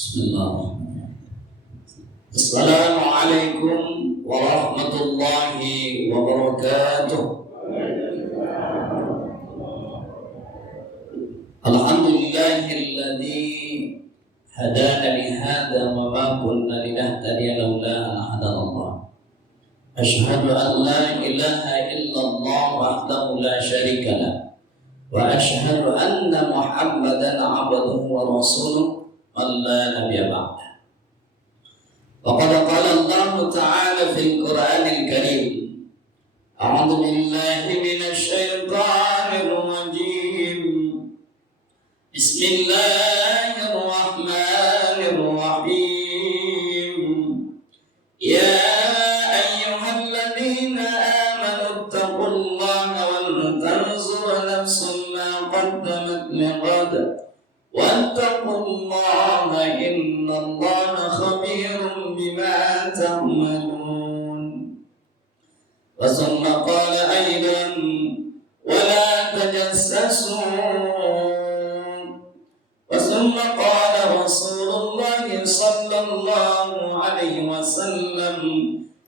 Bismillahirrahmanirrahim. Assalamualaikum warahmatullahi wabarakatuh. Alhamdulillahilladzi hadana li hadza wa ma kunna linahtadiya laula an hadanallah. Asyhadu an la ilaha illallah wahdahu la syarika lah wa asyhadu anna Muhammadan abduhu wa rasuluh la nabiyya ba'da. Faqad qala Allah Ta'ala fil Qur'anil Karim. A'udzu billahi minasy syaithanir rajim. Bismillahirrahmanirrahim. Ya ayyuhalladzina amanu taqullaha wal tanzur nafsum ma qaddamat lighad. Wattaqullaha innallaha khabirum bima ta'malun. Wa thumma qala aidan wa la tajassasu. Wa thumma qala Rasulullah sallallahu alaihi wasallam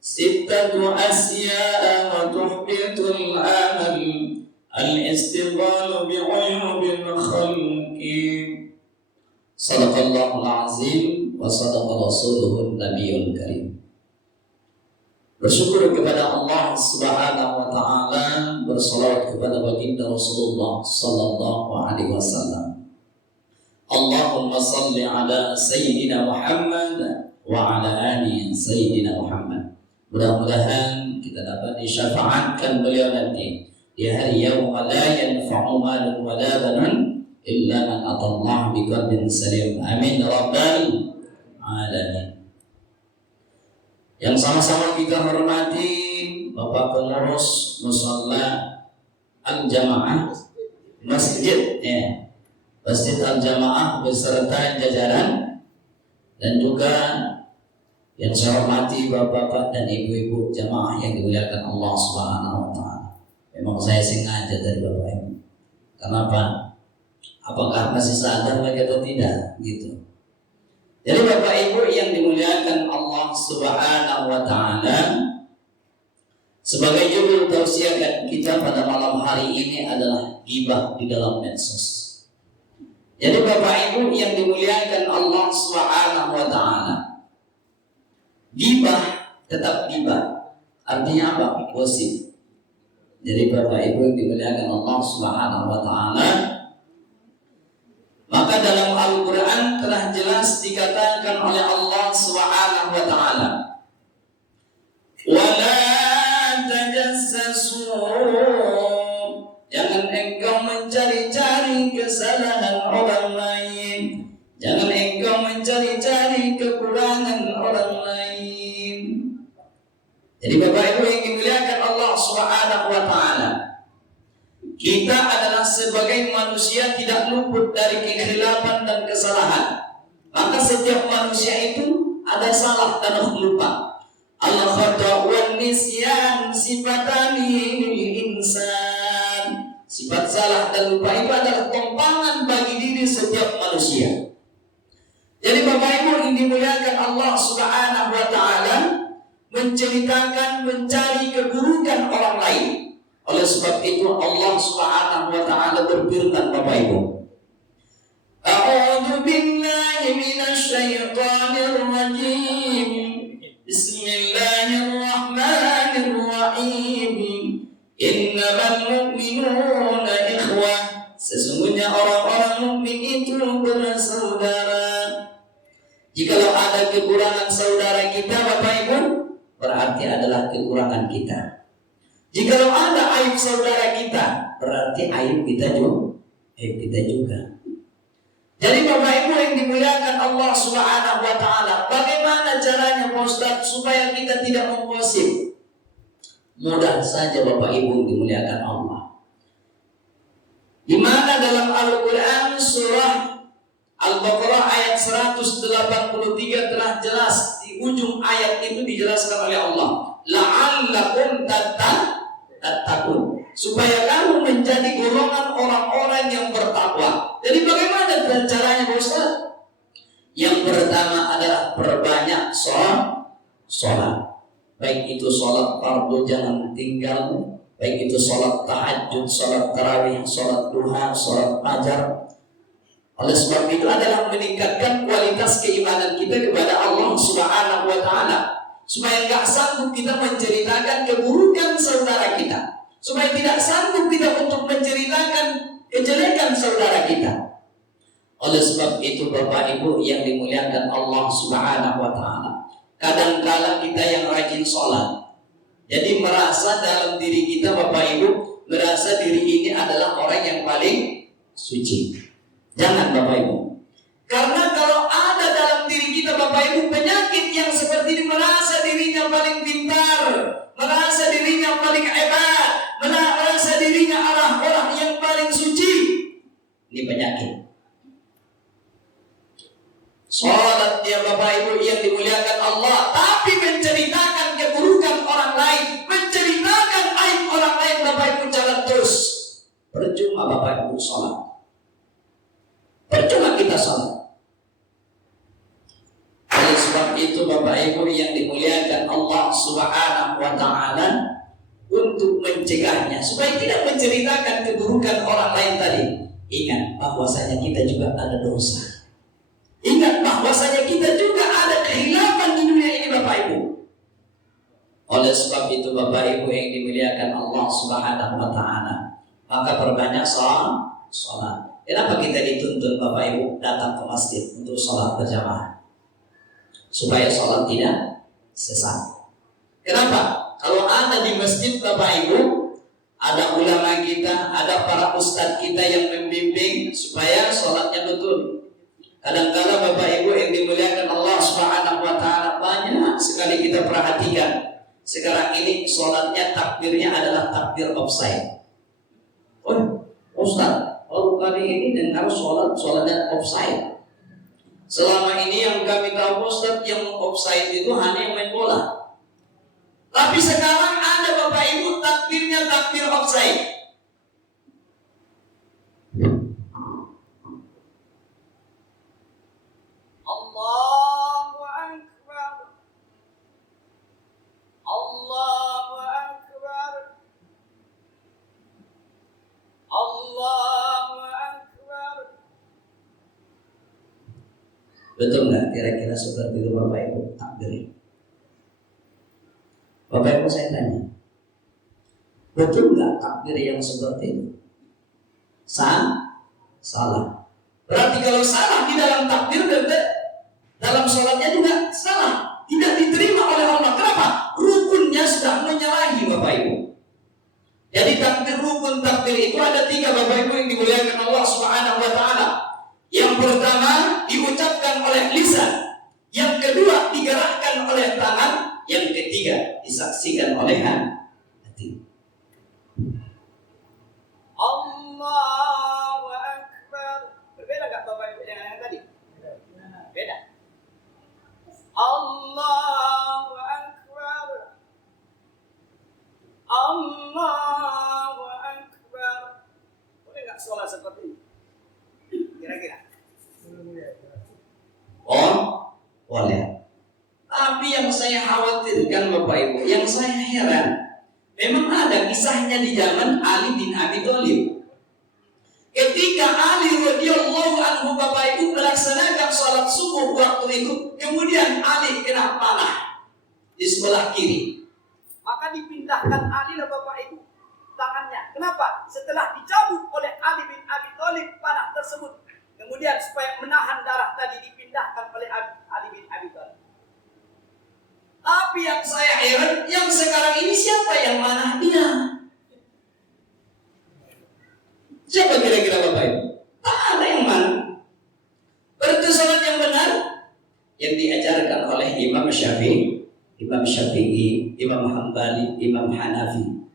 sittatu asya'a wa tuhbitul amal al-istighfaru bi'uyubil khalqi. Sadaqallahul azim wa sadaqa rasuluhun nabiyul karim. Bersyukur kepada Allah Subhanahu wa taala, bersalawat kepada baginda Rasulullah sallallahu alaihi wasallam. Allahumma shalli ala sayyidina Muhammad wa ala ali sayyidina Muhammad. Mudah-mudahan kita dapat disyafaatkan beliau nanti di hari yaum la yanfa'u malun wa la banun illa man atallaha biqalbin salim. Amin ya rabbal alamin. Yang sama-sama kita hormati Bapak Pengurus Musalla Al-Jamaah Masjid Masjid Al-Jamaah beserta jajaran, dan juga yang saya hormati Bapak-bapak dan ibu-ibu jamaah yang dimuliakan Allah Subhanahu wa taala. Memang saya sengaja dari Bapak Ibu. Kenapa? Apakah masih sadar lagi atau tidak? Gitu. Jadi Bapak Ibu yang dimuliakan Allah Subhanahu wa taala, sebagai judul tausiah kita pada malam hari ini adalah ghibah di dalam medsos. Jadi Bapak Ibu yang dimuliakan Allah Subhanahu wa taala, ghibah tetap ghibah. Artinya apa? Gosip. Jadi Bapak Ibu yang dimuliakan Allah Subhanahu wa taala, maka dalam Al-Qur'an telah jelas dikatakan oleh Allah Subhanahu wa taala, "Wala tajassasu." Jangan engkau mencari-cari kesalahan orang lain. Jangan engkau mencari-cari kekurangan orang lain. Jadi Bapak Ibu yang dimuliakan Allah Subhanahu wa taala, kita adalah sebagai manusia tidak luput dari kekhilafan dan kesalahan. Maka setiap manusia itu ada salah dan lupa. Al-khata' wan nisyan sifatani lil insan. Sifat salah dan lupa itu adalah tumpangan bagi diri setiap manusia. Jadi Bapak Ibu yang dimuliakan Allah Subhanahu wa taala, menceritakan mencari keburukan orang lain. Oleh sebab itu Allah Subhanahu wa taala berfirman, Bapak Ibu, A'udzu billahi minasy syaithanir rajim. Bismillahirrahmanirrahim. Innamal mu'minuna ikhwah. Sesungguhnya orang-orang mukmin itu bersaudara. Jikalau ada kekurangan saudara kita, Bapak Ibu, berarti adalah kekurangan kita. Jikalau ada aib saudara kita, berarti aib kita juga. Jadi Bapak Ibu yang dimuliakan Allah Subhanahu wa taala, bagaimana caranya Pak Ustaz supaya kita tidak menggosip? Mudah saja Bapak Ibu yang dimuliakan Allah. Di mana dalam Al-Qur'an surah Al-Baqarah ayat 183 telah jelas, di ujung ayat itu dijelaskan oleh Allah, la'allakum tattaqun, supaya kamu menjadi golongan orang-orang yang bertakwa. Jadi bagaimana caranya Pak Ustaz? Yang pertama adalah perbanyak sholat. Baik itu sholat fardu jangan tinggal, baik itu sholat tahajud, sholat tarawih, sholat duha, sholat fajar. Oleh sebab itu adalah meningkatkan kualitas keimanan kita kepada Allah Subhanahu wa Ta'ala, supaya nggak sanggup kita menceritakan keburukan saudara kita, supaya tidak sanggup kita untuk menceritakan kejelekan saudara kita. Oleh sebab itu Bapak Ibu yang dimuliakan Allah Subhanahu wa Ta'ala, kadangkala kita yang rajin sholat, jadi merasa dalam diri kita Bapak Ibu, merasa diri ini adalah orang yang paling suci. Jangan Bapak Ibu, karena kalau ada dalam diri kita Bapak Ibu penyakit yang seperti ini, merasa dirinya paling pintar, merasa dirinya paling hebat, merasa dirinya adalah orang yang paling suci, ini penyakit. Sholat dia Bapak Ibu yang dimuliakan Allah, tapi menceritakan keburukan orang lain, menceritakan aib orang lain Bapak Ibu, jangan terus. Percuma Bapak Ibu sholat, percuma kita sholat. Oleh sebab itu Bapak Ibu yang dimuliakan Allah Subhanahu wa Ta'ala, untuk mencegahnya supaya tidak menceritakan keburukan orang lain tadi, ingat bahwasanya kita juga ada dosa. Ingat bahwasanya kita juga ada kehilapan di dunia ini Bapak Ibu. Oleh sebab itu Bapak Ibu yang dimuliakan Allah Subhanahu wa Ta'ala, maka perbanyak sholat. Kenapa kita dituntut Bapak Ibu datang ke masjid untuk sholat berjamaah? Supaya sholat tidak sesat. Kenapa? Kalau ada di masjid Bapak Ibu, ada ulama kita, ada para ustadz kita yang membimbing supaya sholatnya betul. Kadang-kadang Bapak Ibu yang dimuliakan Allah Subhanahu wa Ta'ala, banyak sekali kita perhatikan sekarang ini sholatnya takbirnya adalah takbir offside. Oh Ustaz, baru kali ini dengar sholatnya offside. Selama ini yang kami tahu Ustaz, yang offside itu hanya yang main bola. Tapi sekarang ada Bapak Ibu takbirnya takbir offside. Allahu Akbar, Allahu Akbar, Allahu Akbar. Betul nggak kira-kira seperti itu Bapak Ibu takbir? Bapak Ibu saya tanya, betul nggak takbir yang seperti itu? Salah. Berarti kalau salah di dalam takbir, dalam sholatnya juga salah, tidak diterima oleh Allah. Kenapa? Rukunnya sudah menyalahi Bapak Ibu. Jadi takbir, rukun takbir itu ada 3 Bapak Ibu yang dimuliakan Allah Subhanahu wa Ta'ala. Yang pertama diucapkan oleh lisan, yang kedua digerakkan oleh tangan, yang ketiga disaksikan oleh hati. Allahu Akbar. Berbeda nggak Bapak Ibu dengan yang tadi? Beda. Allahu Akbar, Allahu Akbar. Boleh nggak sholat seperti ini? Kira-kira? Oh, boleh. Tapi yang saya khawatirkan Bapak Ibu, yang saya heran, memang ada kisahnya di zaman Ali bin Abi Thalib. Ketika Ali radhiyallahu anhu Bapak Ibu melaksanakan sholat subuh waktu itu, kemudian Ali kena panah di sebelah kiri. Maka dipindahkan Ali dan Bapak Ibu tangannya. Kenapa? Setelah dicabut oleh Ali bin Abi Thalib panah tersebut, kemudian supaya menahan darah tadi dipindahkan oleh Ali bin Abi Thalib. Tapi yang saya heran, yang sekarang ini siapa yang manah dia? Siapa kira-kira Bapak Ibu? Tak ada yang mana. Berarti sholat yang benar yang diajarkan oleh Imam Syafi'i, Imam Hambali, Imam Hanafi.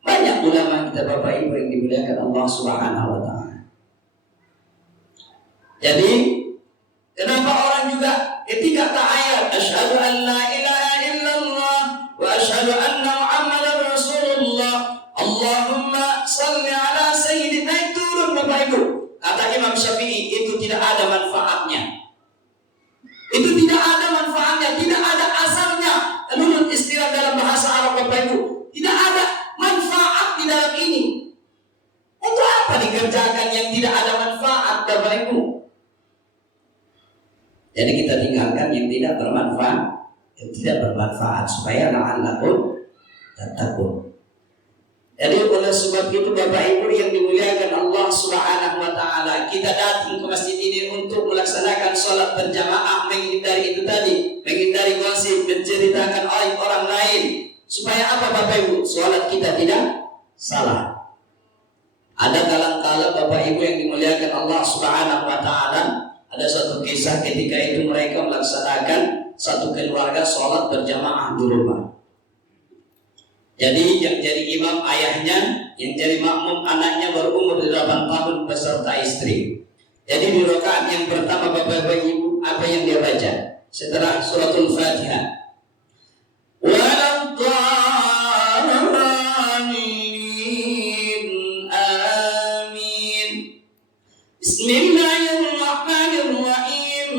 Banyak ulama kita Bapak Ibu yang dimuliakan Allah Subhanahu wa Ta'ala. Jadi kenapa orang juga ketika ta'ayat asyhadu an la ilaha illallah wa asyhadu anna Muhammadar Rasulullah Allahumma salli ala sayyidina, turun Bapak Ibu. Kata Imam Syafi'i itu tidak ada manfaatnya. Bapak Ibu, tidak ada manfaat di dalam ini. Untuk apa dikerjakan yang tidak ada manfaat, Bapak Ibu? Jadi kita tinggalkan yang tidak bermanfaat, supaya la'allakum tattaqun. Jadi oleh sebab itu Bapak Ibu yang dimuliakan Allah Subhanahu wa taala, kita datang ke masjid ini untuk melaksanakan sholat berjamaah, menghindari itu tadi, menghindari gosip, menceritakan aib orang lain. Supaya apa Bapak Ibu? Sholat kita tidak salah. Ada kala-kala Bapak Ibu yang dimuliakan Allah Subhanahu wa taala, ada suatu kisah ketika itu mereka melaksanakan satu keluarga sholat berjamaah di rumah. Jadi yang jadi imam ayahnya, yang jadi makmum anaknya berumur 8 tahun beserta istri. Jadi di rakaat yang pertama Bapak Ibu, apa yang dia baca setelah suratul Fatihah? Waladhdallin, amin. Bismillahirrahmanirrahim.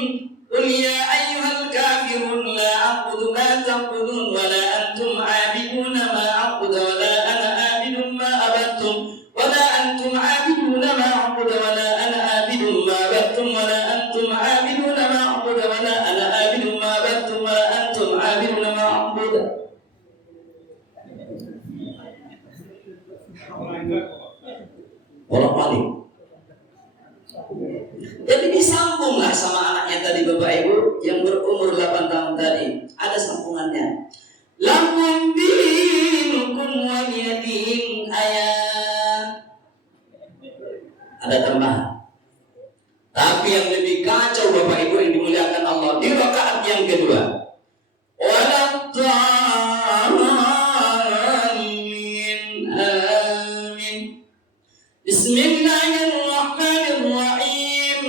Qul ya ayyuhal kafirun la a'budu ma ta'budun wa la antum 'abiduna ma a'budu wa la ana 'abidun ma abattum wa la antum 'abiduna ma a'budu wa la ana 'abidun ma abattum wa la antum 'abiduna ma a'budu wa la ana 'abidun ma abattum wa la antum 'abiduna ma a'budu. Bolak-balik. Jadi disambunglah sama anaknya tadi Bapak Ibu yang berumur 8 tahun tadi. Ada sambungannya. Lakum dinukum waliyadin ayat. Ada tambahan. Tapi yang lebih kacau Bapak Ibu yang dimuliakan Allah di rakaat yang kedua. Waladhdallin, amin. Bismillahirrahmanirrahim.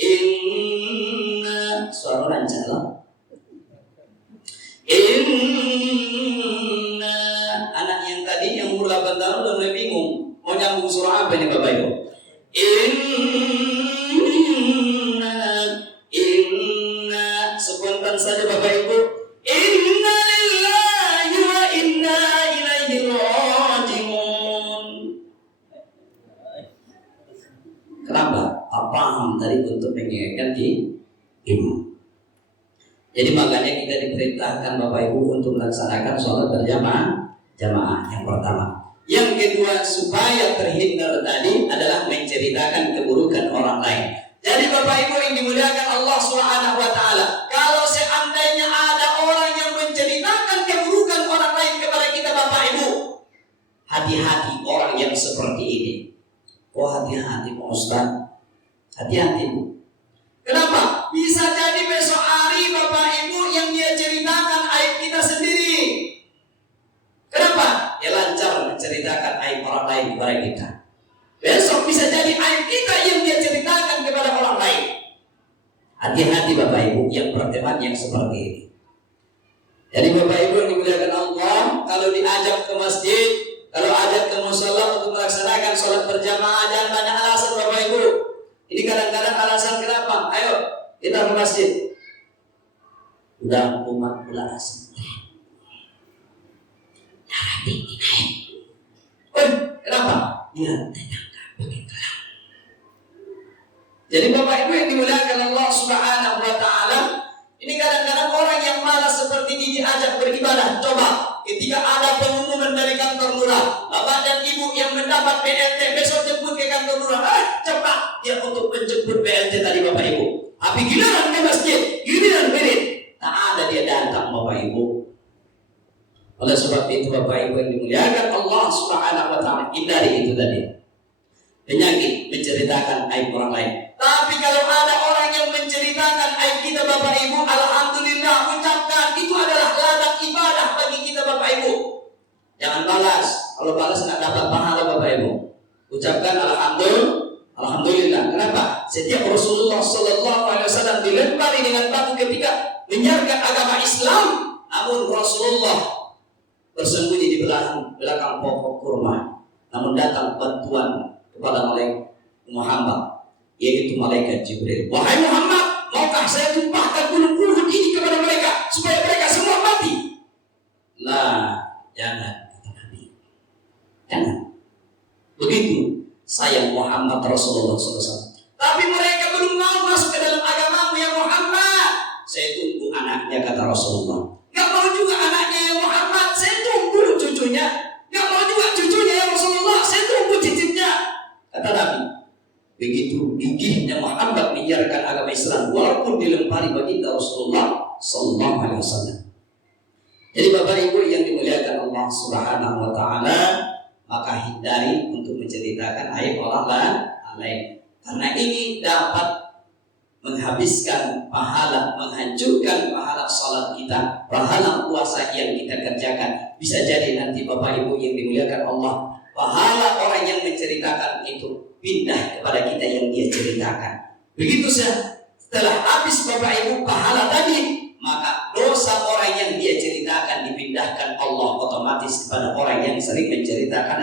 Inna suara lancar lah. Inna, anak yang tadi yang umur 8 tahun udah mulai bingung mau nyambung surah apa ini Bapak Ibu. Inna spontan saja Bapak Ibu. Inna lillahi wa inna ilaihi raji'un. Kenapa? Paham tadi untuk mengingatkan di imam. Jadi makanya kita diperintahkan Bapak Ibu untuk melaksanakan sholat berjamaah yang pertama. Yang kedua, supaya terhindar tadi adalah menceritakan keburukan orang lain. Jadi Bapak Ibu yang dimuliakan Allah Subhanahu wa taala, kalau seandainya ada orang yang menceritakan keburukan orang lain kepada kita Bapak Ibu, hati-hati orang yang seperti ini. Oh hati-hati Pak Ustaz. Hati-hati Bu. Kenapa? Bisa jadi besok hari Bapak Ibu yang dia ceritakan aib kita sendiri. Kenapa? Ya lancar menceritakan aib orang lain kepada kita. Besok bisa jadi aib kita yang dia ceritakan kepada orang lain. Hati-hati Bapak Ibu yang berteman yang seperti ini. Jadi Bapak Ibu yang dimuliakan Allah, kalau diajak ke masjid, kalau ajak ke musala untuk melaksanakan sholat berjamaah, jangan banyak alasan Bapak Ibu. Ini kadang-kadang alasan kenapa? Ayo kita ke masjid. Udah umat pula asing. Darah tinggi naik. Kenapa? Dia tetangga pakai gelang. Jadi Bapak Ibu yang dimuliakan Allah Subhanahu wa taala, ini kadang-kadang orang yang malas seperti ini diajak beribadah. Coba ketika ada pengumuman dari kantor lurah, Bapak dan Ibu yang mendapat BLT besok jemput ke kantor lurah. Cepat dia untuk menjemput BLT tadi Bapak Ibu. Tapi giliran ke masjid, giliran berit, tak ada dia datang Bapak Ibu. Oleh sebab itu Bapak Ibu yang dimuliakan Allah Subhanahu wa taala, hindari itu tadi. Penyakit menceritakan aib orang lain. Tapi kalau ada orang yang menceritakan aib kita Bapak Ibu, alhamdulillah, ucapkan, itu adalah ladang ibadah bagi kita Bapak Ibu. Jangan balas. Kalau balas tidak dapat pahala Bapak Ibu. Ucapkan alhamdulillah. Kenapa? Setiap Rasulullah SAW dilempari dengan batu ketika menyiarkan agama Islam, namun Rasulullah bersembunyi di belakang pokok kurma. Namun datang bantuan kepada malaikat Muhammad, yaitu malaikat Jibril. Wahai Muhammad, maukah saya tumpahkan gunung Uhud ini kepada kepada mereka supaya mereka semua mati. Lah, jangan, kata Nabi. Jangan. Begitu sayang Muhammad Rasulullah SAW. Tapi mereka belum mau masuk ke dalam agamamu ya Muhammad. Saya tunggu anaknya, kata Rasulullah. Gak mau juga anaknya ya Muhammad, saya tunggu cucunya. Gak mau juga cucunya ya Rasulullah, saya tunggu cicitnya, kata Nabi. Begitu gigihnya Muhammad menyiarkan agama Islam walaupun dilempari baginda Rasulullah sallallahu alaihi wasallam. Jadi Bapak Ibu yang dimuliakan Allah Subhanahu wa taala, maka hindari untuk menceritakan aib orang lain. Karena ini dapat menghabiskan pahala, menghancurkan pahala salat kita, pahala puasa yang kita kerjakan. Bisa jadi nanti Bapak Ibu yang dimuliakan Allah, pahala orang yang menceritakan itu pindah kepada kita yang dia ceritakan. Begitu setelah habis Bapak Ibu pahala tadi, maka dosa orang yang dia ceritakan dipindahkan Allah otomatis kepada orang yang sering menceritakan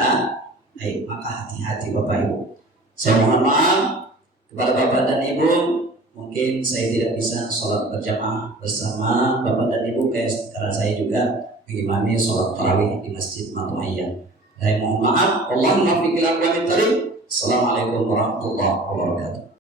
aib. Maka hati-hati Bapak Ibu. Saya mohon maaf kepada Bapak dan Ibu, mungkin saya tidak bisa sholat berjamaah bersama Bapak dan Ibu karena saya juga mengimami sholat tarawih di Masjid Matuhiyah. Saya mohon maaf. Allahumma fiqil aqwamit thariq. Assalamualaikum warahmatullahi wabarakatuh.